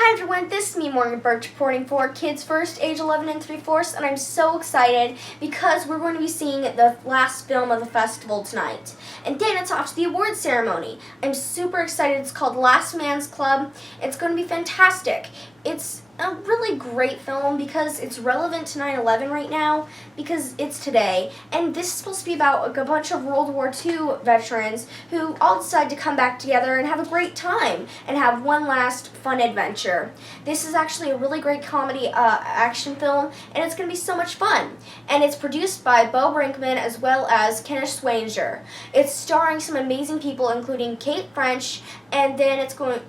Hi everyone, this is me, Morgan Birch, reporting for Kids First, age 11 and 3/4, and I'm so excited because we're going to be seeing the last film of the festival tonight. And then it's off to the awards ceremony. I'm super excited. It's called Last Man's Club. It's going to be fantastic. It's a really great film because it's relevant to 9/11 right now because it's today. And this is supposed to be about a bunch of World War II veterans who all decide to come back together and have a great time and have one last fun adventure. This is actually a really great comedy action film, and it's going to be so much fun. And it's produced by Bo Brinkman as well as Kenneth Swanger. It's starring some amazing people including Kate French, and then it's going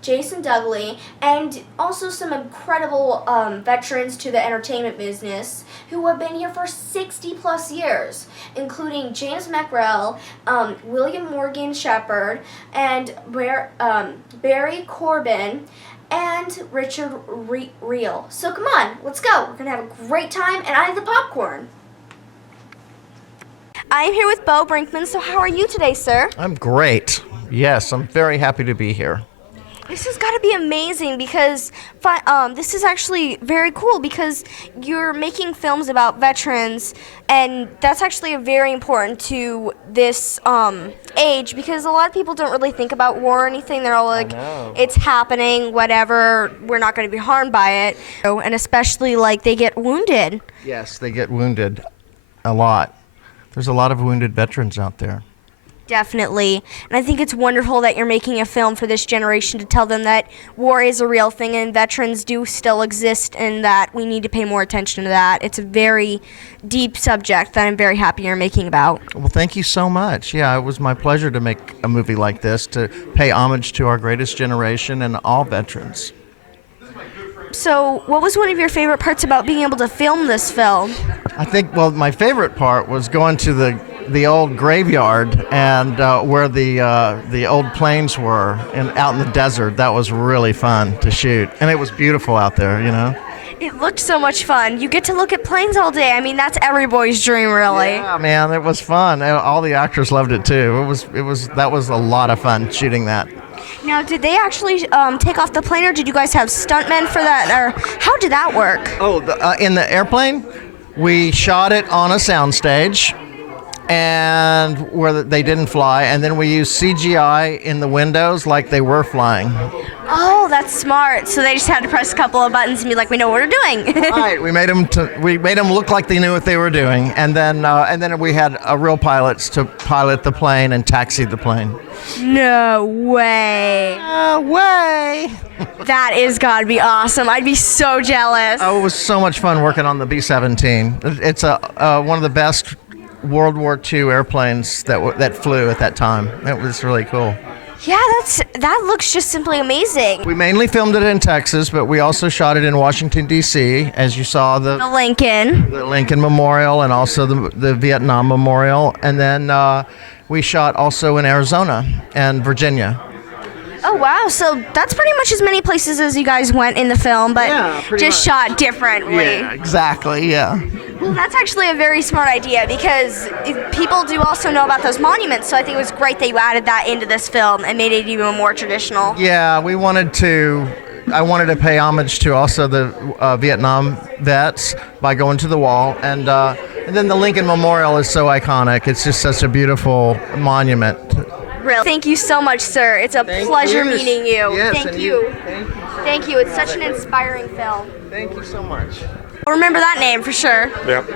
Jason Dudley, and also some incredible veterans to the entertainment business who have been here for 60 plus years, including James Mcrell, William Morgan Shepard, and Barry Corbin, and Richard Reely. So come on, let's go. We're going to have a great time, and I have the popcorn. I'm here with Bo Brinkman. So how are you today, sir? I'm great. Yes, I'm very happy to be here. This has got to be amazing because this is actually very cool because you're making films about veterans, and that's actually very important to this age because a lot of people don't really think about war or anything. They're all like, it's happening, whatever, we're not going to be harmed by it. And especially like they get wounded. Yes, they get wounded a lot. There's a lot of wounded veterans out there. Definitely. And I think it's wonderful that you're making a film for this generation to tell them that war is a real thing and veterans do still exist and that we need to pay more attention to that. It's a very deep subject that I'm very happy you're making about. Well, thank you so much. Yeah, it was my pleasure to make a movie like this, to pay homage to our greatest generation and all veterans. So, what was one of your favorite parts about being able to film this film? I think, well, my favorite part was going to the old graveyard and where the old planes were and out in the desert. That was really fun to shoot, and it was beautiful out there, you know. It looked so much fun. You get to look at planes all day. I mean, that's every boy's dream, really. Yeah, man, it was fun. All the actors loved it too. That was a lot of fun shooting that. Now, did they actually take off the plane, or did you guys have stuntmen for that, or how did that work? Oh, in the airplane, we shot it on a soundstage, and where they didn't fly, and then we used CGI in the windows like they were flying. Oh, that's smart. So they just had to press a couple of buttons and be like, "We know what we're doing." Right. We made them look like they knew what they were doing, and then we had real pilots to pilot the plane and taxi the plane. No way. Way. That is gotta be awesome. I'd be so jealous. Oh, it was so much fun working on the B-17. It's one of the best World War II airplanes that flew at that time. It was really cool. Yeah, that looks just simply amazing. We mainly filmed it in Texas, but we also shot it in Washington, D.C., as you saw the Lincoln Memorial and also the Vietnam Memorial. And then we shot also in Arizona and Virginia. Oh, wow. So that's pretty much as many places as you guys went in the film, but just shot differently. Yeah, exactly, yeah. Well, that's actually a very smart idea because people do also know about those monuments, so I think it was great that you added that into this film and made it even more traditional. Yeah, I wanted to pay homage to also the Vietnam vets by going to the wall, and then the Lincoln Memorial is so iconic. It's just such a beautiful monument. Really. Thank you so much, sir. It's a pleasure meeting you. Yes, Thank you. Thank you. It's such an inspiring film. Thank you so much. I'll remember that name for sure. Yep.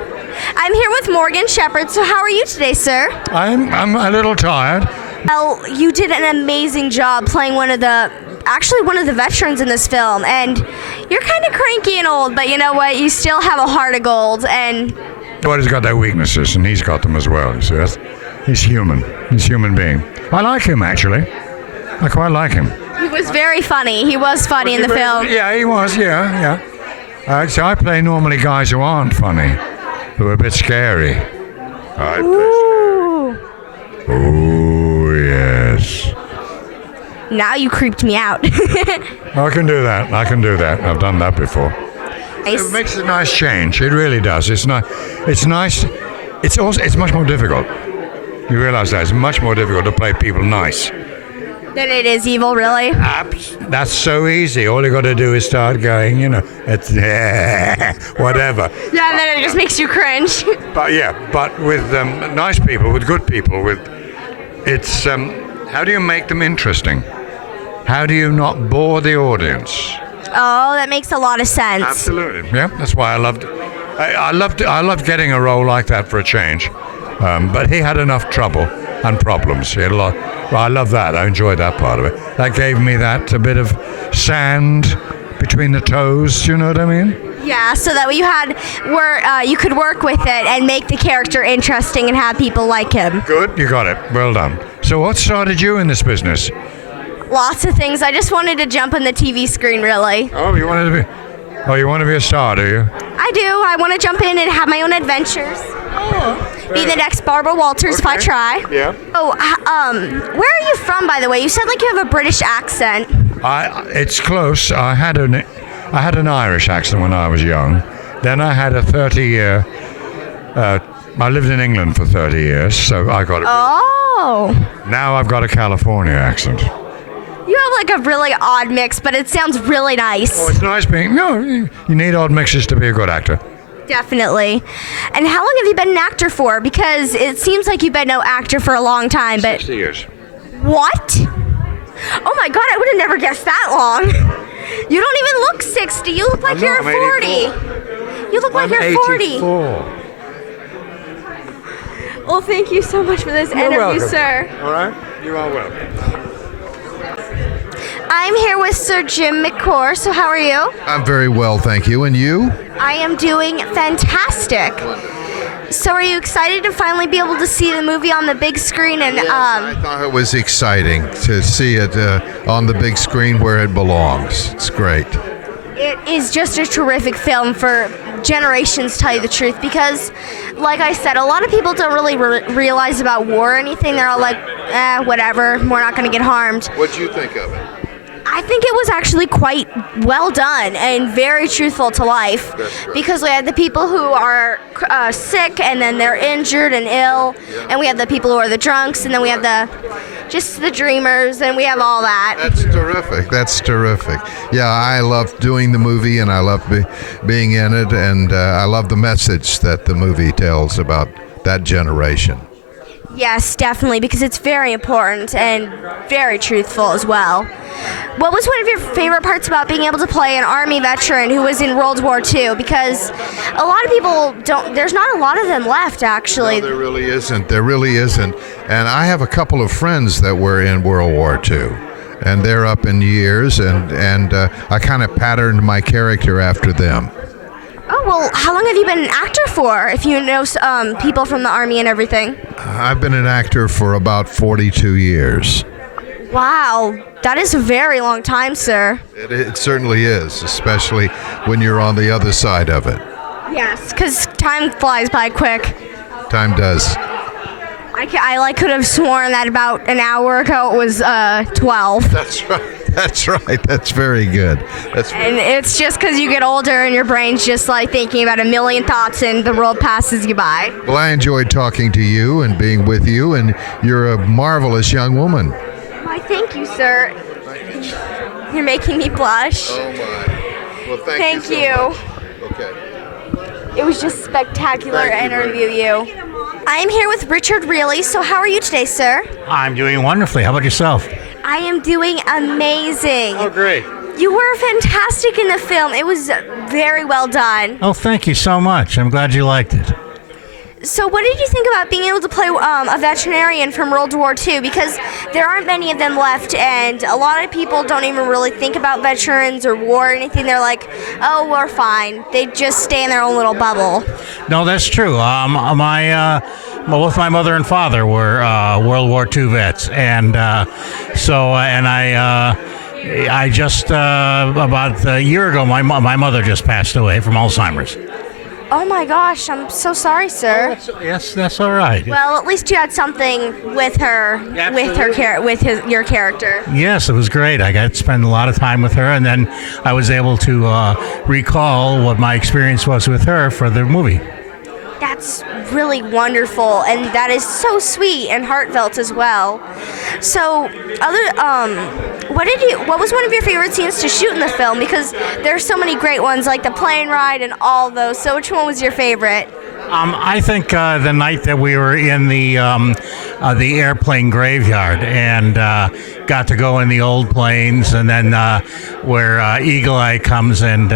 I'm here with Morgan Shepard. So how are you today, sir? I'm a little tired. Well, you did an amazing job playing one of the veterans in this film, and you're kind of cranky and old, but you know what? You still have a heart of gold, and... Well, he's got their weaknesses, and he's got them as well, you see. He's human. He's a human being. I like him, actually. I quite like him. He was very funny. He was funny in the film. Yeah, he was, yeah. So I play normally guys who aren't funny, who are a bit scary. Ooh. Oh, yes. Now you creeped me out. I can do that. I've done that before. Nice. It makes a nice change. It really does. It's nice. It's much more difficult. You realize that it's much more difficult to play people nice. Then it is evil, really? That's so easy. All you got to do is start going, it's whatever. Yeah, and then it just makes you cringe. But with nice people, with good people, it's how do you make them interesting? How do you not bore the audience? Oh, that makes a lot of sense. Absolutely. Yeah, that's why I loved getting a role like that for a change. But he had enough trouble and problems. He had a lot. Well, I love that. I enjoyed that part of it. That gave me a bit of sand between the toes. You know what I mean? Yeah, so that you could work with it and make the character interesting and have people like him. Good, you got it. Well done. So what started you in this business? Lots of things. I just wanted to jump on the TV screen, really. Oh, you want to be a star, do you? I do. I want to jump in and have my own adventures. Be the next Barbara Walters if I try. Yeah. Oh, where are you from, by the way? You sound like you have a British accent. It's close. I had an Irish accent when I was young. Then I had a 30-year. I lived in England for 30 years, so I got it. Oh. Now I've got a California accent. You have like a really odd mix, but it sounds really nice. Oh, it's nice being. No, you need odd mixes to be a good actor. Definitely. And how long have you been an actor for? Because it seems like you've been no actor for a long time, but 60 years. What? Oh my God, I would have never guessed that long. You don't even look 60. You look like you're 40. 84. You look like you're 40. 84. Well, thank you so much for this interview, welcome. sir. All right. You are welcome. I'm here with Sir Jim Mcrell. So how are you? I'm very well, thank you. And you? I am doing fantastic. So are you excited to finally be able to see the movie on the big screen? And Yes, I thought it was exciting to see it on the big screen where it belongs. It's great. It is just a terrific film for generations, to tell you the truth, because, like I said, a lot of people don't really realize about war or anything. They're all like, whatever, we're not going to get harmed. What'd you think of it? I think it was actually quite well done and very truthful to life, because we had the people who are sick and then they're injured and ill, and we have the people who are the drunks, and then we have the dreamers, and we have all that. That's terrific. That's terrific. Yeah, I loved doing the movie, and I loved being in it, and I love the message that the movie tells about that generation. Yes, definitely, because it's very important and very truthful as well. What was one of your favorite parts about being able to play an Army veteran who was in World War II? Because a lot of people there's not a lot of them left, actually. No, there really isn't. There really isn't. And I have a couple of friends that were in World War II, and they're up in years, and I kind of patterned my character after them. Oh, well, how long have you been an actor for, if you know people from the Army and everything? I've been an actor for about 42 years. Wow, that is a very long time, sir. It certainly is, especially when you're on the other side of it. Yes, because time flies by quick. Time does. I could have sworn that about an hour ago it was 12. That's right. That's right. That's very good. And it's just because you get older and your brain's just like thinking about a million thoughts and the world passes you by. Well, I enjoyed talking to you and being with you, and you're a marvelous young woman. Why, thank you, sir. You're making me blush. Oh, my. Well, thank you. So much. Okay. It was just spectacular to interview you. I'm here with Richard Reely. So how are you today, sir? I'm doing wonderfully. How about yourself? I am doing amazing. Oh, great. You were fantastic in the film. It was very well done. Oh, thank you so much. I'm glad you liked it. So what did you think about being able to play a veterinarian from World War II? Because there aren't many of them left, and a lot of people don't even really think about veterans or war or anything. They're like, oh, we're fine. They just stay in their own little bubble. No, that's true. Both my mother and father were World War II vets, and I just about a year ago, my mother just passed away from Alzheimer's. Oh my gosh, I'm so sorry, sir. Yes, that's all right. Well, at least you had something with her, your character. Yes, it was great. I got to spend a lot of time with her, and then I was able to recall what my experience was with her for the movie. That's really wonderful, and that is so sweet and heartfelt as well. So, what was one of your favorite scenes to shoot in the film? Because there's so many great ones, like the plane ride and all those. So, which one was your favorite? I think the night that we were in the airplane graveyard and got to go in the old planes, and then where Eagle Eye comes and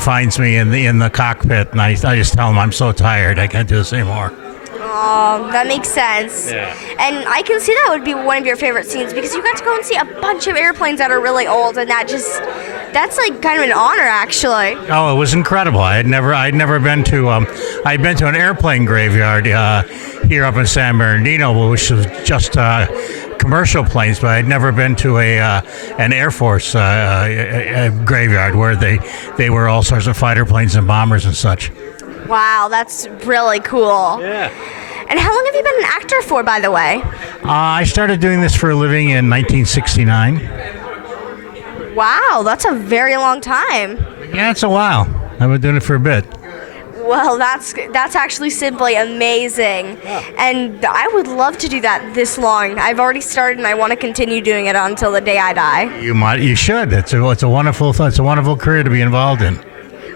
finds me in the cockpit, and I just tell him I'm so tired I can't do this anymore. Oh, that makes sense. Yeah. And I can see that would be one of your favorite scenes because you got to go and see a bunch of airplanes that are really old, and that's like kind of an honor, actually. Oh, it was incredible. I'd never been to I'd been to an airplane graveyard here up in San Bernardino, which was just commercial planes, but I'd never been to an Air Force a graveyard where they were all sorts of fighter planes and bombers and such. Wow, that's really cool. Yeah. And how long have you been an actor for, by the way? I started doing this for a living in 1969. Wow, that's a very long time. Yeah, it's a while. I've been doing it for a bit. Well, that's actually simply amazing. Yeah. And I would love to do that this long. I've already started, and I want to continue doing it until the day I die. You should. It's a wonderful career to be involved in.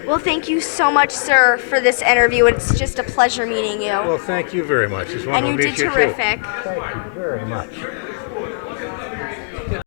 Well, thank you so much, sir, for this interview. It's just a pleasure meeting you. Well, thank you very much. It's and you did terrific. Thank you very much.